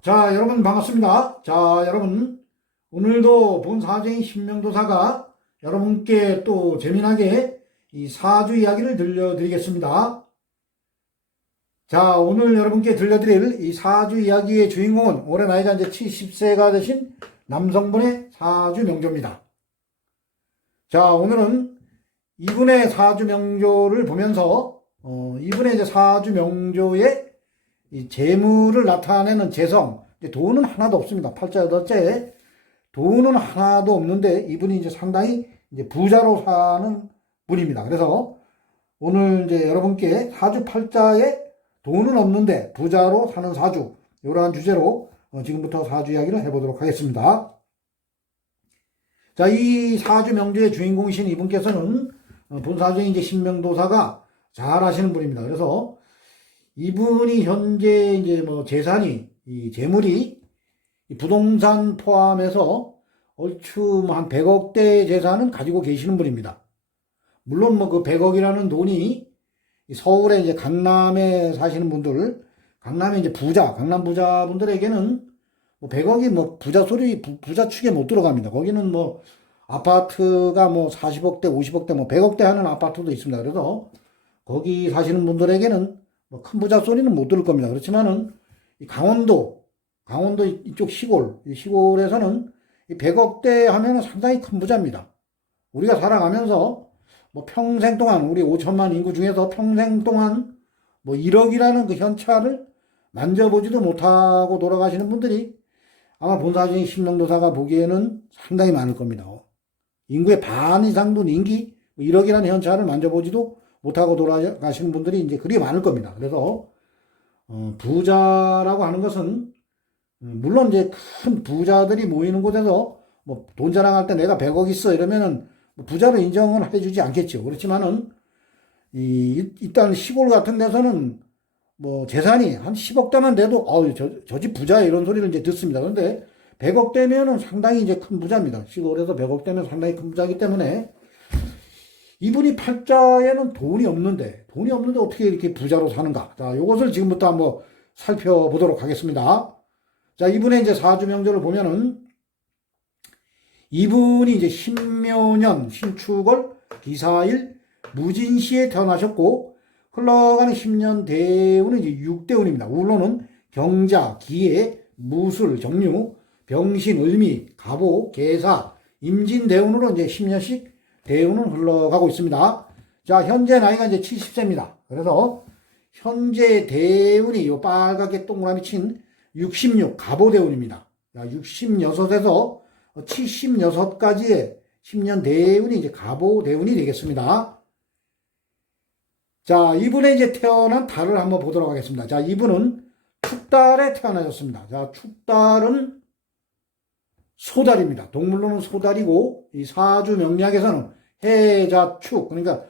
자, 여러분 반갑습니다. 자, 여러분 오늘도 본 사주인 신명도사가 여러분께 또 재미나게 이 사주 이야기를 들려드리겠습니다. 자, 오늘 여러분께 들려드릴 이 사주 이야기의 주인공은 올해 나이가 이제 70세가 되신 남성분의 사주 명조입니다. 자, 오늘은 이분의 사주 명조를 보면서 이분의 이제 사주 명조의 이 재물을 나타내는 재성, 돈은 하나도 없습니다. 팔자 여덟째 돈은 하나도 없는데 이분이 이제 상당히 이제 부자로 사는 분입니다. 그래서 오늘 이제 여러분께 사주 팔자에 돈은 없는데 부자로 사는 사주, 이러한 주제로 지금부터 사주 이야기를 해보도록 하겠습니다. 자, 이 사주 명조의 주인공이신 이분께서는 본사주인 이제 신명도사가 잘 하시는 분입니다. 그래서 이분이 현재 이제 뭐 재산이, 이 재물이 이 부동산 포함해서 얼추 한 100억대 재산은 가지고 계시는 분입니다. 물론 뭐 그 100억이라는 돈이 서울에 이제 강남에 사시는 분들, 강남에 이제 강남 부자분들에게는 뭐 100억이 뭐 부자 축에 못 들어갑니다. 거기는 뭐 아파트가 뭐 40억대, 50억대, 뭐 100억대 하는 아파트도 있습니다. 그래서 거기 사시는 분들에게는 뭐 큰 부자 소리는 못 들을 겁니다. 그렇지만은 이 강원도 이쪽 시골에서는 이 100억대 하면은 상당히 큰 부자입니다. 우리가 살아가면서 뭐 평생 동안 우리 5천만 인구 중에서 평생 동안 뭐 1억이라는 그 현찰을 만져보지도 못하고 돌아가시는 분들이 아마 본사주인 신명도사가 보기에는 상당히 많을 겁니다. 인구의 반 이상도 1억이라는 현찰을 만져보지도 못하고 돌아가시는 분들이 이제 그리 많을 겁니다. 그래서 부자라고 하는 것은 물론 이제 큰 부자들이 모이는 곳에서 뭐 돈 자랑할 때 내가 100억 있어 이러면은 부자로 인정은 해주지 않겠죠. 그렇지만은 일단 시골 같은 데서는 뭐 재산이 한 10억대만 돼도 저 집 부자 이런 소리를 이제 듣습니다. 그런데 100억대면은 상당히 이제 큰 부자입니다. 시골에서 100억대면 상당히 큰 부자이기 때문에 이분이 팔자에는 돈이 없는데 어떻게 이렇게 부자로 사는가? 자, 요것을 지금부터 한번 살펴보도록 하겠습니다. 자, 이분의 이제 사주 명조를 보면은 이분이 이제 신묘년, 신축월, 기사일, 무진시에 태어나셨고 흘러가는 10년 대운은 이제 6대운입니다. 울로는 경자, 기해, 무술, 정유, 병신, 을미, 갑오, 계사, 임진 대운으로 이제 10년씩 대운은 흘러가고 있습니다. 자, 현재 나이가 이제 70세입니다. 그래서 현재 대운이 요 빨갛게 동그라미 친 66 갑오 대운입니다. 66에서 76까지의 10년 대운이 이제 갑오 대운이 되겠습니다. 자, 이분의 이제 태어난 달을 한번 보도록 하겠습니다. 자, 이분은 축달에 태어나셨습니다. 자, 축달은 소달입니다. 동물로는 소달이고 이 사주 명리학에서는 해자축, 그러니까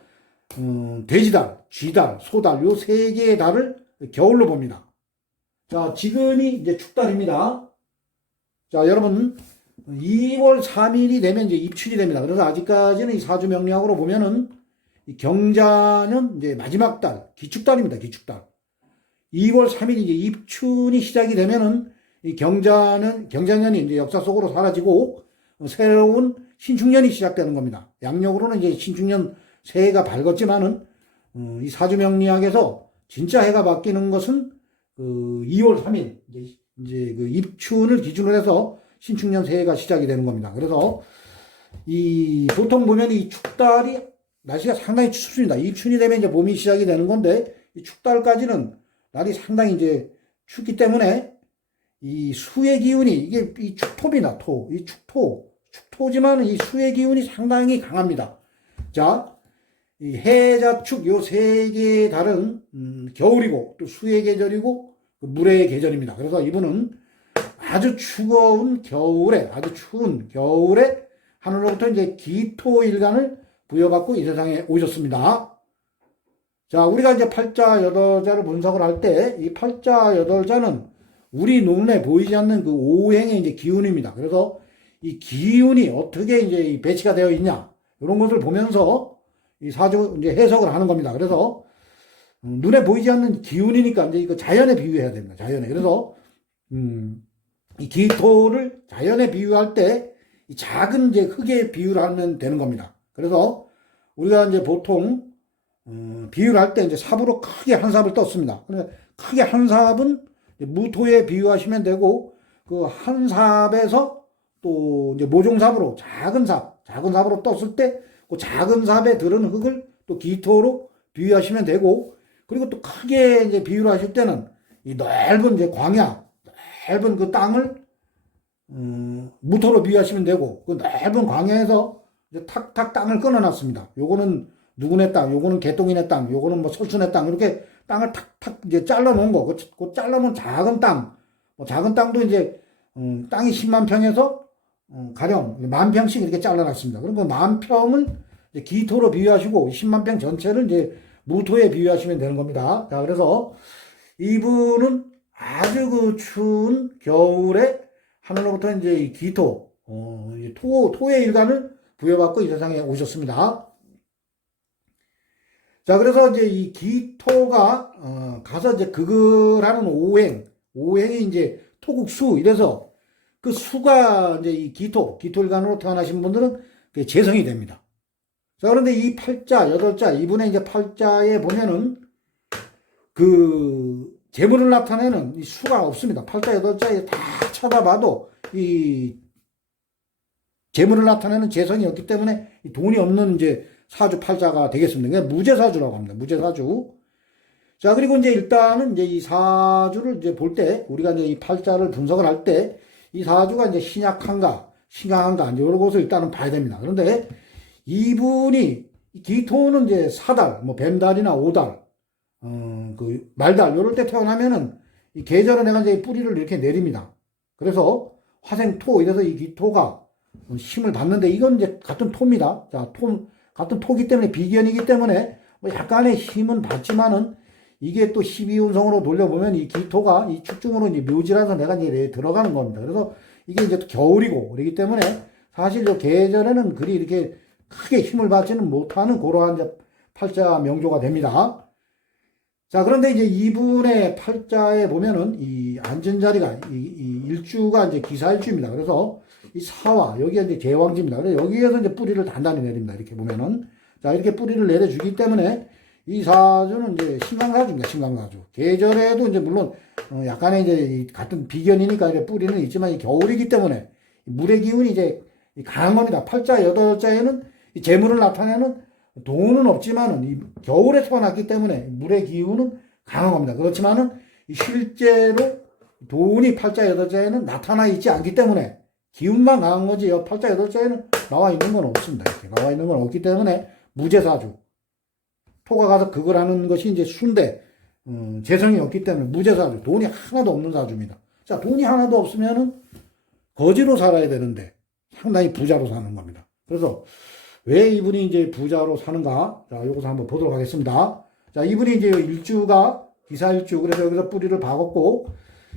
돼지달, 쥐달, 소달 요 세 개의 달을 겨울로 봅니다. 자, 지금이 이제 축달입니다. 자, 여러분 2월 3일이 되면 이제 입춘이 됩니다. 그래서 아직까지는 이 사주 명리학으로 보면은 이 경자는 이제 마지막 달, 기축달입니다. 기축달. 2월 3일 이제 입춘이 시작이 되면은 이 경자년이 이제 역사 속으로 사라지고 새로운 신축년이 시작되는 겁니다. 양력으로는 이제 신축년 새해가 밝았지만은 이 사주명리학에서 진짜 해가 바뀌는 것은 2월 3일 이제 그 입춘을 기준으로 해서 신축년 새해가 시작이 되는 겁니다. 그래서 이 보통 보면 이 축달이 날씨가 상당히 춥습니다. 입춘이 되면 이제 봄이 시작이 되는 건데 이 축달까지는 날이 상당히 이제 춥기 때문에 이 수의 기운이 이게 이 축토입니다. 이 축토지만 이 수의 기운이 상당히 강합니다. 자, 이 해자축 요 세 개의 달은 겨울이고 또 수의 계절이고 물의 계절입니다. 그래서 이분은 아주 추운 겨울에 하늘로부터 이제 기토일간을 부여받고 이 세상에 오셨습니다. 자, 우리가 이제 팔자 여덟자를 분석을 할 때 이 팔자 여덟자는 우리 눈에 보이지 않는 그 오행의 이제 기운입니다. 그래서 이 기운이 어떻게 이제 배치가 되어 있냐, 이런 것을 보면서 이 사주 이제 해석을 하는 겁니다. 그래서 눈에 보이지 않는 기운이니까 이제 이거 자연에 비유해야 됩니다. 자연에. 그래서 이 기토를 자연에 비유할 때 이 작은 이제 흙에 비유를 하면 되는 겁니다. 그래서 우리가 이제 보통 비유를 할 때 이제 삽으로 크게 한 삽을 떴습니다. 그래서 크게 한 삽은 무토에 비유하시면 되고 그 한 삽에서 또 이제 모종삽으로 작은 삽으로 떴을 때 그 작은 삽에 들은 흙을 또 기토로 비유하시면 되고 그리고 또 크게 이제 비유를 하실 때는 이 넓은 이제 광야, 넓은 그 땅을 무토로 비유하시면 되고 그 넓은 광야에서 이제 탁탁 땅을 끊어놨습니다. 요거는 누구네 땅, 요거는 개똥이네 땅, 요거는 뭐 설순의 땅 이렇게 땅을 탁탁 이제 잘라놓은 거, 그 잘라놓은 작은 땅, 뭐 작은 땅도 이제 땅이 10만 평에서 가령 10,000평씩 이렇게 잘라놨습니다. 그럼 그 10,000평을 이제 기토로 비유하시고 10만 평 전체를 이제 무토에 비유하시면 되는 겁니다. 자, 그래서 이분은 아주 그 추운 겨울에 하늘로부터 이제 이 기토, 토의 일관을 부여받고 이 세상에 오셨습니다. 자, 그래서 이제 이 기토가, 가서 이제 극을 하는 오행이 이제 토국수, 이래서 그 수가 이제 이 기토일간으로 태어나신 분들은 그게 재성이 됩니다. 자, 그런데 이 팔자, 여덟자, 이분의 이제 팔자에 보면은 그 재물을 나타내는 이 수가 없습니다. 팔자, 여덟자에 다 찾아봐도 이 재물을 나타내는 재성이 없기 때문에 돈이 없는 이제 사주 팔자가 되겠습니다. 그냥 무재사주라고 합니다. 무재사주. 자, 그리고 이제 일단은 이제 이 사주를 이제 볼 때, 우리가 이제 이 팔자를 분석을 할 때, 이 사주가 이제 신약한가, 신강한가, 이제 이런 것을 일단은 봐야 됩니다. 그런데 이분이, 기토는 이제 사달, 뭐 뱀달이나 오달, 그 말달, 요럴 때 태어나면은 이 계절에 내가 이제 뿌리를 이렇게 내립니다. 그래서 화생토, 이래서 이 기토가 힘을 받는데 이건 이제 같은 토입니다. 자, 같은 토기 때문에 비견이기 때문에 뭐 약간의 힘은 받지만은 이게 또 12운성으로 돌려보면 이 기토가 이 축중으로 이제 묘지라서 내가 이제 들어가는 겁니다. 그래서 이게 이제 또 겨울이고 그러기 때문에 사실 이 계절에는 그리 이렇게 크게 힘을 받지는 못하는 그러한 이제 팔자 명조가 됩니다. 자, 그런데 이제 이분의 팔자에 보면은 이 앉은 자리가 이 일주가 이제 기사일주입니다. 그래서 이 사화, 여기가 이제 제왕지입니다. 그래서 여기에서 이제 뿌리를 단단히 내립니다. 이렇게 보면은. 자, 이렇게 뿌리를 내려주기 때문에 이 사주는 이제 신강사주입니다. 신강사주. 계절에도 이제 물론 약간의 이제 같은 비견이니까 이제 뿌리는 있지만 이 겨울이기 때문에 물의 기운이 이제 강한 겁니다. 팔자, 여덟자에는 이 재물을 나타내는 돈은 없지만은 이 겨울에 태어났기 때문에 물의 기운은 강한 겁니다. 그렇지만은 실제로 돈이 팔자, 여덟자에는 나타나 있지 않기 때문에 기운만 강한 거지 팔자, 여덟자에는 나와 있는 건 없습니다. 이렇게 나와 있는 건 없기 때문에 무재사주. 토가 가서 그걸 하는 것이 이제 수인데, 재성이 없기 때문에 무재사주. 돈이 하나도 없는 사주입니다. 자, 돈이 하나도 없으면은 거지로 살아야 되는데 상당히 부자로 사는 겁니다. 그래서 왜 이분이 이제 부자로 사는가? 자, 요것을 한번 보도록 하겠습니다. 자, 이분이 이제 일주가 기사일주. 그래서 여기서 뿌리를 박았고,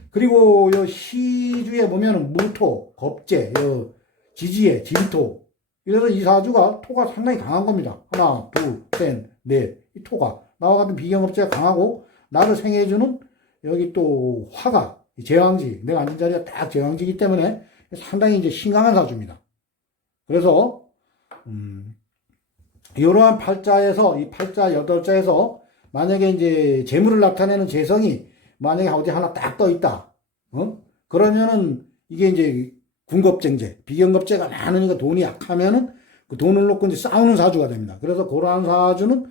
그리고 요 시주에 보면은 무토, 겁재, 요 지지에, 진토. 그래서 이 사주가 토가 상당히 강한 겁니다. 하나, 둘, 셋, 넷. 이 토가. 나와 같은 비경업체가 강하고, 나를 생해주는 여기 또 화가, 제왕지. 내가 앉은 자리가 딱 제왕지이기 때문에 상당히 이제 신강한 사주입니다. 그래서, 이러한 팔자에서, 이 팔자 여덟자에서 만약에 이제 재물을 나타내는 재성이 만약에 어디 하나 딱 떠 있다. 그러면은 이게 이제 군겁쟁제, 비경겁제가 많으니까 돈이 약하면은 그 돈을 놓고 이제 싸우는 사주가 됩니다. 그래서 그러한 사주는,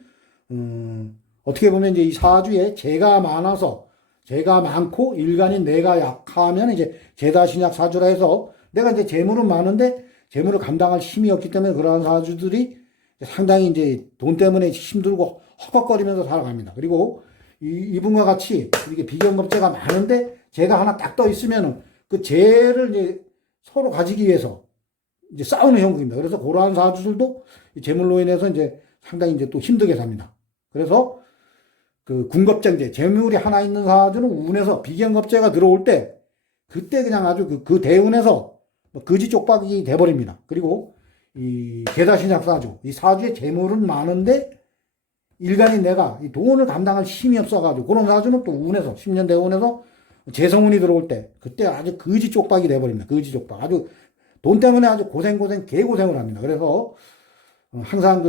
어떻게 보면 이제 이 사주에 재가 많아서, 재가 많고 일간인 내가 약하면 이제 재다신약 사주라 해서 내가 이제 재물은 많은데 재물을 감당할 힘이 없기 때문에 그러한 사주들이 상당히 이제 돈 때문에 힘들고 헉헉거리면서 살아갑니다. 그리고 이분과 같이 이게 비경겁제가 많은데 재가 하나 딱 떠 있으면은 그 재를 이제 서로 가지기 위해서 이제 싸우는 형국입니다. 그래서 그러한 사주들도 재물로 인해서 이제 상당히 이제 또 힘들게 삽니다. 그래서 그 군겁쟁제, 재물이 하나 있는 사주는 운에서 비경겁제가 들어올 때 그때 그냥 아주 그 대운에서 거지 쪽박이 돼버립니다. 그리고 이 개다신약 사주, 이 사주에 재물은 많은데 일간인 내가 이 돈을 감당할 힘이 없어가지고 그런 사주는 또 운에서 10년 대운에서 재성운이 들어올 때, 그때 아주 거지 쪽박이 돼버립니다. 거지 쪽박. 아주 돈 때문에 아주 개고생을 합니다. 그래서 항상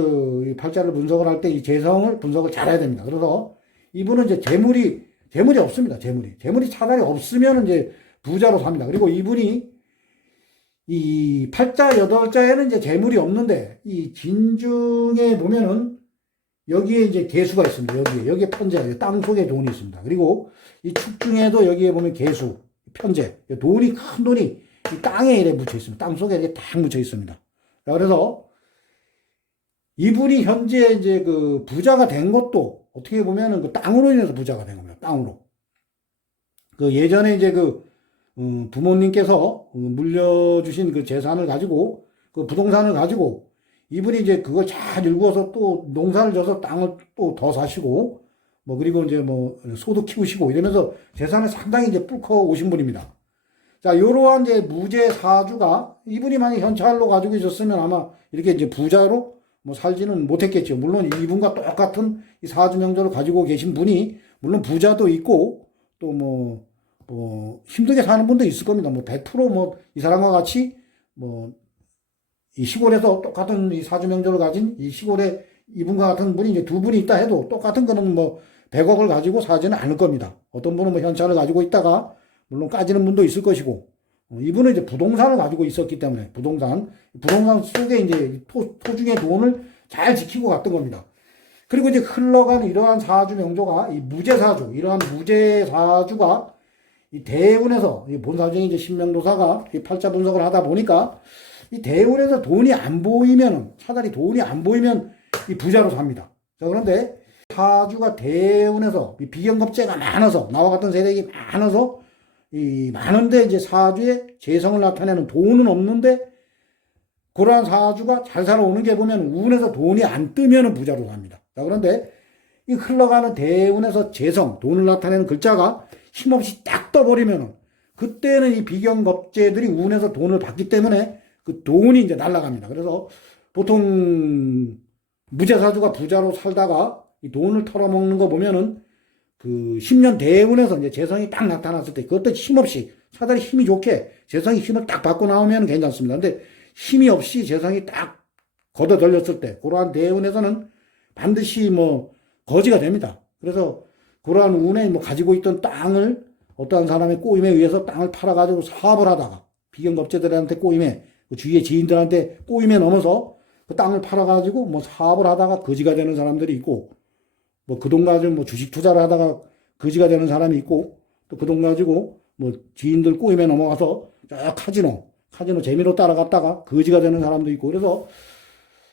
이 팔자를 분석을 할 때 이 재성을 분석을 잘 해야 됩니다. 그래서 이분은 이제 재물이 없습니다. 재물이 차라리 없으면 이제 부자로 삽니다. 그리고 이분이 이 팔자 여덟자에는 이제 재물이 없는데 이 진중에 보면은 여기에 이제 개수가 있습니다. 여기에 편재, 땅 속에 돈이 있습니다. 그리고 이 축중에도 여기에 보면 개수, 편재, 큰 돈이 이 땅에 이렇게 묻혀 있습니다. 땅 속에 이렇게 딱 묻혀 있습니다. 그래서 이분이 현재 이제 그 부자가 된 것도 어떻게 보면은 그 땅으로 인해서 부자가 된 겁니다. 땅으로. 그 예전에 이제 부모님께서 물려주신 그 재산을 가지고 그 부동산을 가지고 이분이 이제 그걸 잘 일구어서 또 농사를 져서 땅을 또 더 사시고 그리고 이제 소도 키우시고 이러면서 재산을 상당히 이제 불커 오신 분입니다. 자, 요러한 이제 무재 사주가 이분이 만약 현찰로 가지고 있었으면 아마 이렇게 이제 부자로 살지는 못했겠죠. 물론 이분과 똑같은 이 사주 명절을 가지고 계신 분이 물론 부자도 있고 또 힘들게 사는 분도 있을 겁니다. 100% 이 사람과 같이 이 시골에서 똑같은 이 사주 명절을 가진 이 시골에 이분과 같은 분이 이제 두 분이 있다 해도 똑같은 거는 100억을 가지고 사지는 않을 겁니다. 어떤 분은 현찰을 가지고 있다가 물론 까지는 분도 있을 것이고 이분은 이제 부동산을 가지고 있었기 때문에 부동산 속에 이제 토중의 돈을 잘 지키고 갔던 겁니다. 그리고 이제 흘러가는 이러한 사주 명조가 이 무재사주, 이러한 무재사주가 이 대운에서 이 본사중에 이제 신명도사가 이 팔자 분석을 하다 보니까 이 대운에서 돈이 안 보이면 차라리 돈이 안 보이면 이 부자로 삽니다. 자, 그런데 사주가 대운에서 이 비견겁재가 많아서 나와 같은 세력이 많아서 이 많은데 이제 사주에 재성을 나타내는 돈은 없는데 그러한 사주가 잘 살아오는 게 보면 운에서 돈이 안 뜨면 부자로 삽니다. 자, 그런데 이 흘러가는 대운에서 재성, 돈을 나타내는 글자가 힘없이 딱 떠버리면 그때는 이 비견겁재들이 운에서 돈을 받기 때문에 그 돈이 이제 날아갑니다. 그래서 보통 무재사주가 부자로 살다가 이 돈을 털어먹는 거 보면은 그 10년 대운에서 이제 재성이 딱 나타났을 때 그것도 힘없이 차라리 힘이 좋게 재성이 힘을 딱 받고 나오면 괜찮습니다. 근데 힘이 없이 재성이 딱 걷어 들렸을 때 그러한 대운에서는 반드시 거지가 됩니다. 그래서 그러한 운에 가지고 있던 땅을 어떠한 사람의 꼬임에 의해서 땅을 팔아가지고 사업을 하다가 비견겁재들한테 꼬임에 그 주위의 지인들한테 꼬임에 넘어서 그 땅을 팔아가지고 사업을 하다가 거지가 되는 사람들이 있고 그 돈 가지고 주식 투자를 하다가 거지가 되는 사람이 있고 또 그 돈 가지고 지인들 꼬임에 넘어가서 저 카지노 재미로 따라갔다가 거지가 되는 사람도 있고 그래서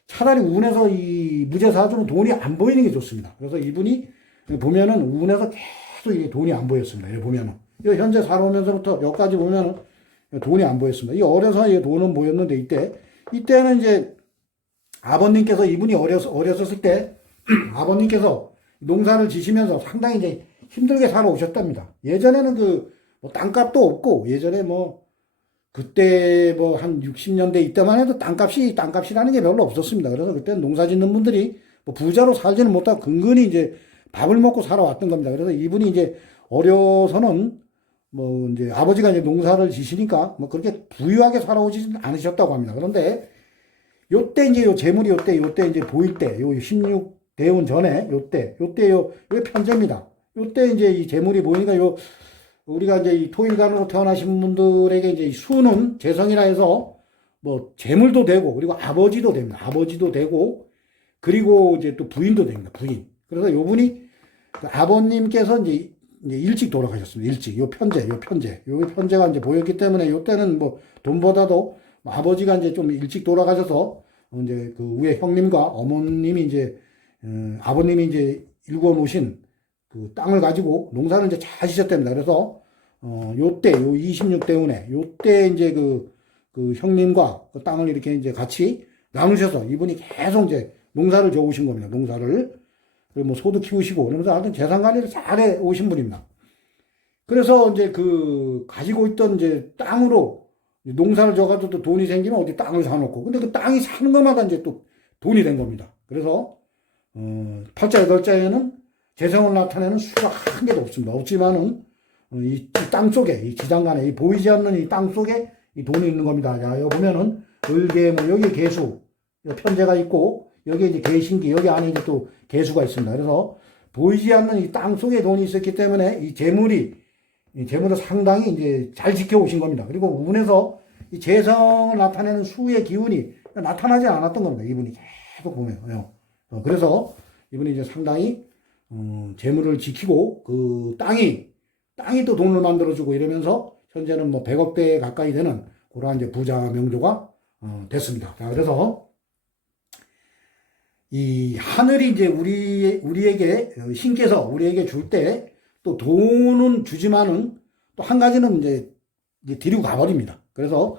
차라리 운에서 이 무재사주는 돈이 안 보이는 게 좋습니다. 그래서 이분이 보면은 운에서 계속 이 돈이 안 보였습니다. 여기 보면은 현재 살아오면서부터 여기까지 보면은 돈이 안 보였습니다. 이 어려서 이 돈은 보였는데 이때는 이제 아버님께서 이분이 어렸었을 때 아버님께서 농사를 지시면서 상당히 이제 힘들게 살아오셨답니다. 예전에는 땅값도 없고 예전에 그때 한 60년대 이때만 해도 땅값이라는 게 별로 없었습니다. 그래서 그때는 농사 짓는 분들이 부자로 살지는 못하고 근근히 이제 밥을 먹고 살아왔던 겁니다. 그래서 이분이 이제 어려서는 이제 아버지가 이제 농사를 지시니까 그렇게 부유하게 살아오지 않으셨다고 합니다. 그런데 요때 이제 요 재물이 요때 이제 보일 때, 요 16대운 전에 요때 편재입니다. 요때 이제 이 재물이 보이니까 우리가 이제 이 토일간으로 태어나신 분들에게 이제 수는 재성이라 해서 재물도 되고 그리고 아버지도 됩니다. 아버지도 되고 그리고 이제 또 부인도 됩니다. 부인. 그래서 요분이 아버님께서 이제 일찍 돌아가셨습니다. 일찍. 요 편재가 이제 보였기 때문에 요때는 돈보다도 아버지가 이제 좀 일찍 돌아가셔서 이제 그 위에 형님과 어머님이 이제 아버님이 이제 일궈 놓으신 그 땅을 가지고 농사를 이제 잘 지셨답니다. 그래서 요때 요 26대운에 요때 이제 그 형님과 그 땅을 이렇게 이제 같이 나누셔서 이분이 계속 이제 농사를 져 오신 겁니다. 농사를 그리고 소도 키우시고 그러면서 하여튼 재산 관리를 잘해 오신 분입니다. 그래서 이제 가지고 있던 이제 땅으로 농사를 져가지고 또 돈이 생기면 어디 땅을 사놓고 근데 그 땅이 사는 것마다 이제 또 돈이 된 겁니다. 그래서 팔자 여덟자에는 재성을 나타내는 수가 한 개도 없습니다. 없지만은 이 땅 속에, 이 지장간에, 이 보이지 않는 이 땅 속에 이 돈이 있는 겁니다. 자, 여기 보면은, 을개무, 여기 개수, 편제가 있고, 여기 이제 개신기, 여기 안에 이제 또 개수가 있습니다. 그래서, 보이지 않는 이 땅 속에 돈이 있었기 때문에, 이 재물을 상당히 이제 잘 지켜오신 겁니다. 그리고 운에서 이 재성을 나타내는 수의 기운이 나타나지 않았던 겁니다. 이분이 계속 보면. 그래서, 이분이 이제 상당히, 재물을 지키고, 그 땅이 또 돈을 만들어주고 이러면서, 현재는 뭐 100억대 가까이 되는 그러한 이제 부자 명조가 됐습니다. 자, 그래서 이 하늘이 이제 우리에게 신께서 우리에게 줄 때 또 돈은 주지만은 또 한 가지는 이제 데리고 가버립니다. 그래서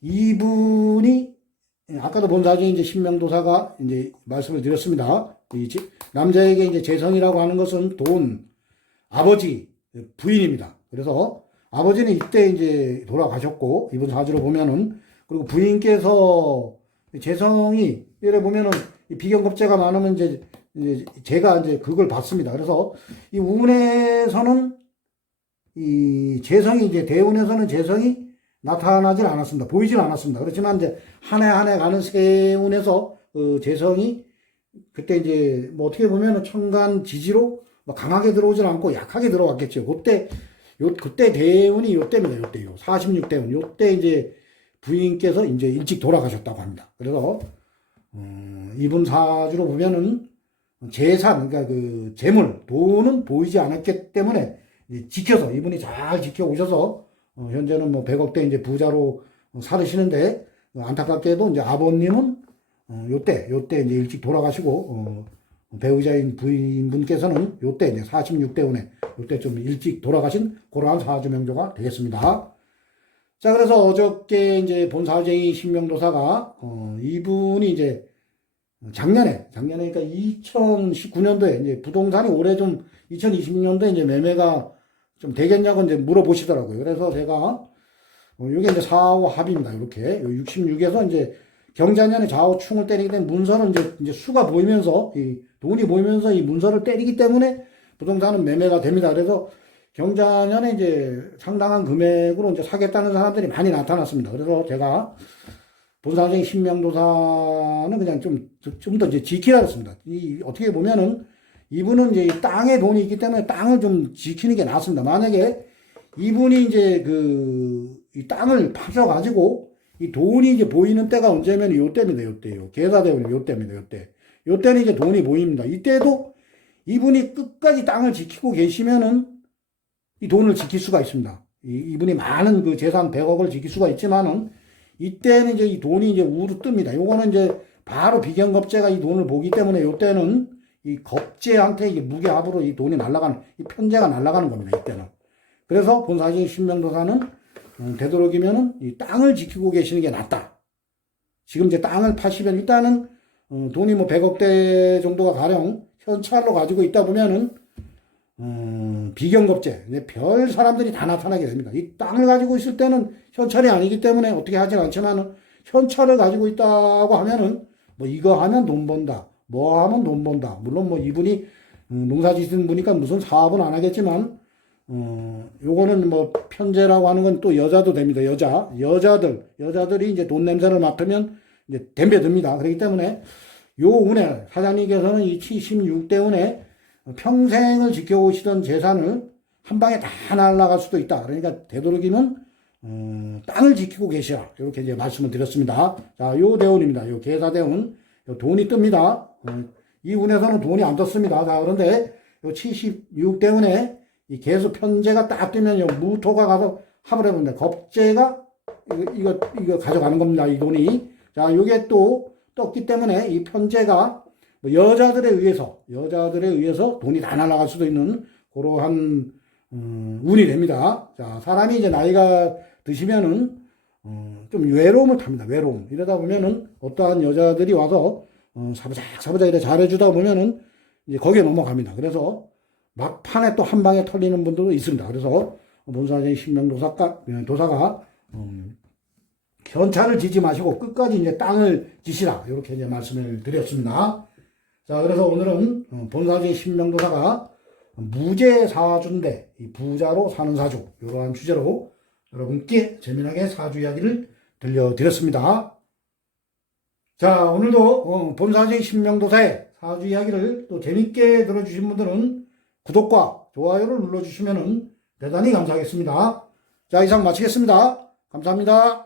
이분이 아까도 본 사진에 이제 신명도사가 이제 말씀을 드렸습니다. 남자에게 이제 재성이라고 하는 것은 돈, 아버지, 부인입니다. 그래서 아버지는 이때 이제 돌아가셨고, 이번 사주로 보면은, 그리고 부인께서 재성이, 이래 보면은, 비견겁제가 많으면 이제 제가 이제 그걸 봤습니다. 그래서 이 운에서는 이 재성이 이제 대운에서는 재성이 나타나질 않았습니다. 보이질 않았습니다. 그렇지만 이제 한 해 한 해 가는 세운에서 재성이 그때 이제 뭐 어떻게 보면은 천간 지지로 뭐 강하게 들어오질 않고 약하게 들어왔겠죠. 그때 대운이 요때입니다. 요때요. 46대운. 요때 이제 부인께서 이제 일찍 돌아가셨다고 합니다. 그래서, 이분 사주로 보면은 재산, 그러니까 그 재물, 돈은 보이지 않았기 때문에 지켜서, 이분이 잘 지켜오셔서, 현재는 뭐 100억대 이제 부자로 살으시는데, 안타깝게도 이제 아버님은, 요때 이제 일찍 돌아가시고, 배우자인 부인분께서는 요때 이제 46대운에 요때 좀 일찍 돌아가신 그러한 사주 명조가 되겠습니다. 자, 그래서 어저께 이제 본 사주의 신명도사가 이분이 이제 작년에 그러니까 2019년도에 이제 부동산이 올해 좀 2020년도에 이제 매매가 좀 되겠냐고 이제 물어보시더라고요. 그래서 제가 이게 이제 4호 합입니다. 이렇게 66에서 이제 경자년에 좌우충을 때리기 때문에 문서는 이제 수가 보이면서 이 돈이 보이면서 이 문서를 때리기 때문에 부동산은 매매가 됩니다. 그래서 경자년에 이제 상당한 금액으로 이제 사겠다는 사람들이 많이 나타났습니다. 그래서 제가 본사적인 신명도사는 그냥 좀 더 이제 지키라 했습니다. 어떻게 보면은 이분은 이제 이 땅에 돈이 있기 때문에 땅을 좀 지키는 게 낫습니다. 만약에 이분이 이제 이 땅을 파셔가지고 이 돈이 이제 보이는 때가 언제면 요때입니다. 요때요. 계사대운이 요때입니다. 요때는 이제 돈이 보입니다. 이때도 이분이 끝까지 땅을 지키고 계시면은 이 돈을 지킬 수가 있습니다. 이분이 많은 그 재산 100억을 지킬 수가 있지만은 이때는 이제 이 돈이 이제 우르 뜹니다. 요거는 이제 바로 비견겁제가 이 돈을 보기 때문에 요때는 이 겁제한테 이게 무게압으로 이 돈이 날아가는, 이 편제가 날아가는 겁니다. 이때는. 그래서 본사진 신명도사는 되도록이면은 이 땅을 지키고 계시는 게 낫다. 지금 이제 땅을 파시면 일단은 돈이 뭐 100억대 정도가 가령 현찰로 가지고 있다 보면은 비견겁제, 별 사람들이 다 나타나게 됩니다. 이 땅을 가지고 있을 때는 현찰이 아니기 때문에 어떻게 하진 않지만 현찰을 가지고 있다고 하면은 뭐 이거 하면 돈 번다, 뭐 하면 돈 번다. 물론 뭐 이분이 농사 짓는 분이니까 무슨 사업은 안 하겠지만 요거는 뭐 편제라고 하는 건 또 여자도 됩니다. 여자들이 이제 돈 냄새를 맡으면 이제 덤벼듭니다. 그렇기 때문에 요 운에 사장님께서는 이 76대 운에 평생을 지켜오시던 재산을 한 방에 다 날아갈 수도 있다. 그러니까 되도록이면 땅을 지키고 계시라. 이렇게 이제 말씀을 드렸습니다. 자, 요 대운입니다. 요 계사대운. 요 돈이 뜹니다. 이 운에서는 돈이 안 떴습니다. 자, 그런데 요 76대운에 이 계수 편제가 딱 뜨면 요 무토가 가서 합을 해봅니다. 겁제가 이거 가져가는 겁니다. 이 돈이. 자, 요게 또 떴기 때문에 이 편제가 뭐 여자들에 의해서 돈이 다 날아갈 수도 있는 그러한 운이 됩니다. 자, 사람이 이제 나이가 드시면은 좀 외로움을 탑니다. 외로움. 이러다 보면은 어떠한 여자들이 와서 사부작 이렇게 잘해주다 보면은 이제 거기에 넘어갑니다. 그래서 막판에 또 한 방에 털리는 분들도 있습니다. 그래서 본사의 신명도사가 현찰을 지지 마시고 끝까지 이제 땅을 지시라. 이렇게 이제 말씀을 드렸습니다. 자, 그래서 오늘은 본사의 신명도사가 무제사주인데 이 부자로 사는 사주, 이러한 주제로 여러분께 재미나게 사주 이야기를 들려드렸습니다. 자, 오늘도 본사주의 신명도사의 사주 이야기를 또 재밌게 들어주신 분들은 구독과 좋아요를 눌러주시면 대단히 감사하겠습니다. 자, 이상 마치겠습니다. 감사합니다.